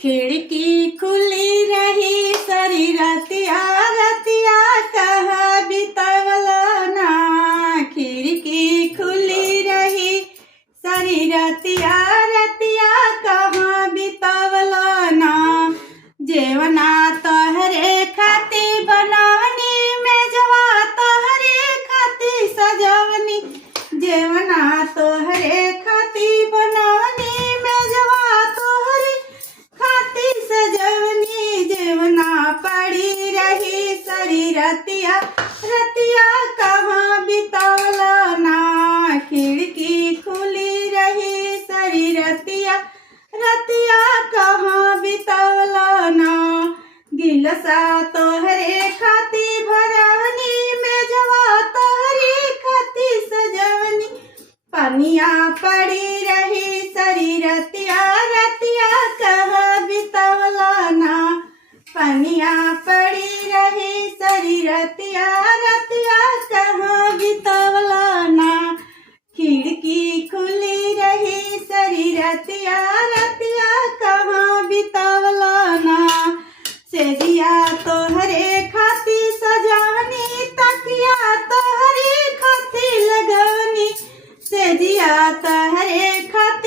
खिड़की खुली रही सरी रतिया रतिया कहाँ बितवला ना। खिड़की खुली रही सरी रतिया रतिया कहाँ बितवला ना। जेवना तोहरे खाती बनवनी मेजवा तोहरे खाती सजवनी। जेवना तोहरे खाती बनवनी मेजवा तोहरे खाती सजवनी। जेवना पड़ी रही सरी रतिया रतिया कहाँ बितवला ना। खिड़की खुली रही सरी रतिया रतिया कहाँ बितवला ना। गिलसा तोहरे खाती भरवनी मेजवा तोहरे खाती सजवनी। पनिया पड़ी रही सरी रतिया रतिया कहाँ बितवला ना। पनिया पड़ी रही सरी रतिया रतिया कहाँ बितवला ना। खिड़की खुली रही सरी रतिया रतिया कहाँ बितवला ना। सेजिया तोहरे खाती सजवनी तकिया तोहरे खाती लगवनी। सेजिया तोहरे खाती